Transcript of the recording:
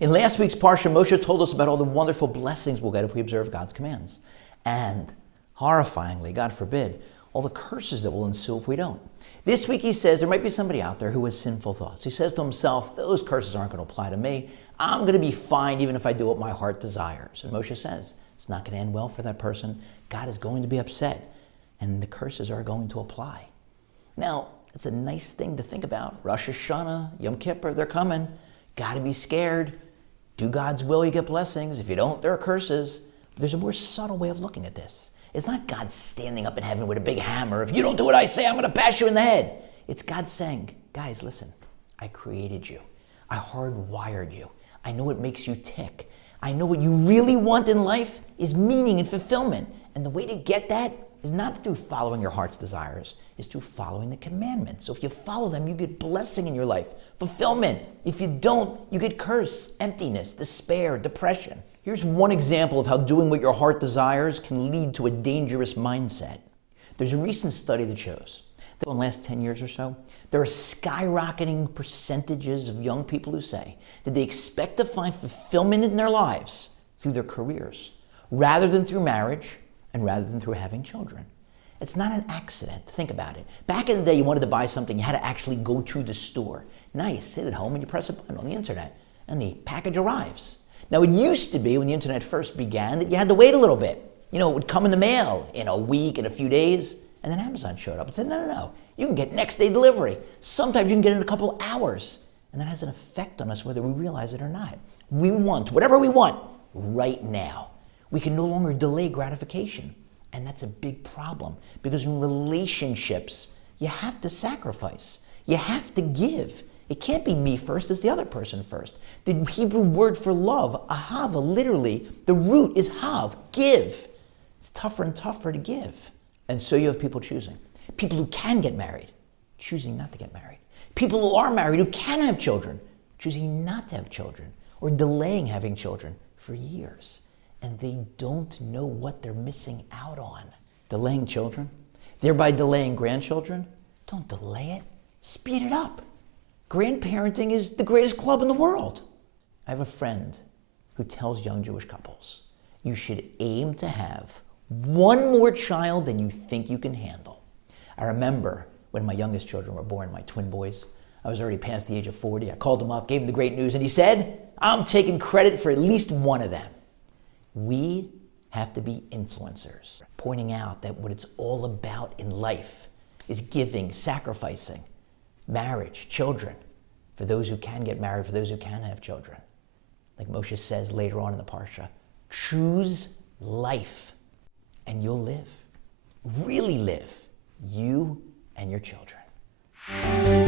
In last week's Parshat, Moshe told us about all the wonderful blessings we'll get if we observe God's commands. And, horrifyingly, God forbid, all the curses that will ensue if we don't. This week he says there might be somebody out there who has sinful thoughts. He says to himself, those curses aren't going to apply to me. I'm going to be fine even if I do what my heart desires. And Moshe says, it's not going to end well for that person. God is going to be upset. And the curses are going to apply. Now, it's a nice thing to think about. Rosh Hashanah, Yom Kippur, they're coming. Got to be scared. Do God's will, you get blessings. If you don't, there are curses. But there's a more subtle way of looking at this. It's not God standing up in heaven with a big hammer. If you don't do what I say, I'm going to bash you in the head. It's God saying, guys, listen, I created you. I hardwired you. I know what makes you tick. I know what you really want in life is meaning and fulfillment. And the way to get that is not through following your heart's desires. It's through following the commandments. So if you follow them, you get blessing in your life, fulfillment. If you don't, you get curse, emptiness, despair, depression. Here's one example of how doing what your heart desires can lead to a dangerous mindset. There's a recent study that shows that in the last 10 years or so, there are skyrocketing percentages of young people who say that they expect to find fulfillment in their lives through their careers, rather than through marriage and rather than through having children. It's not an accident. Think about it. Back in the day, you wanted to buy something, you had to actually go to the store. Now you sit at home and you press a button on the internet and the package arrives. Now, it used to be, when the internet first began, that you had to wait a little bit. You know, it would come in the mail in a week, in a few days, and then Amazon showed up and said, no, you can get next day delivery. Sometimes you can get it in a couple of hours. And that has an effect on us whether we realize it or not. We want whatever we want right now. We can no longer delay gratification. And that's a big problem, because in relationships, you have to sacrifice. You have to give. It can't be me first, it's the other person first. The Hebrew word for love, ahava, literally, the root is hav, give. It's tougher and tougher to give. And so you have people choosing. People who can get married, choosing not to get married. People who are married who can have children, choosing not to have children, or delaying having children for years. And they don't know what they're missing out on. Delaying children, thereby delaying grandchildren. Don't delay it, speed it up. Grandparenting is the greatest club in the world. I have a friend who tells young Jewish couples, you should aim to have one more child than you think you can handle. I remember when my youngest children were born, my twin boys, I was already past the age of 40. I called him up, gave him the great news, and he said, I'm taking credit for at least one of them. We have to be influencers, pointing out that what it's all about in life is giving, sacrificing, marriage, children, for those who can get married, for those who can have children. Like Moshe says later on in the Parsha, choose life and you'll live, really live, you and your children.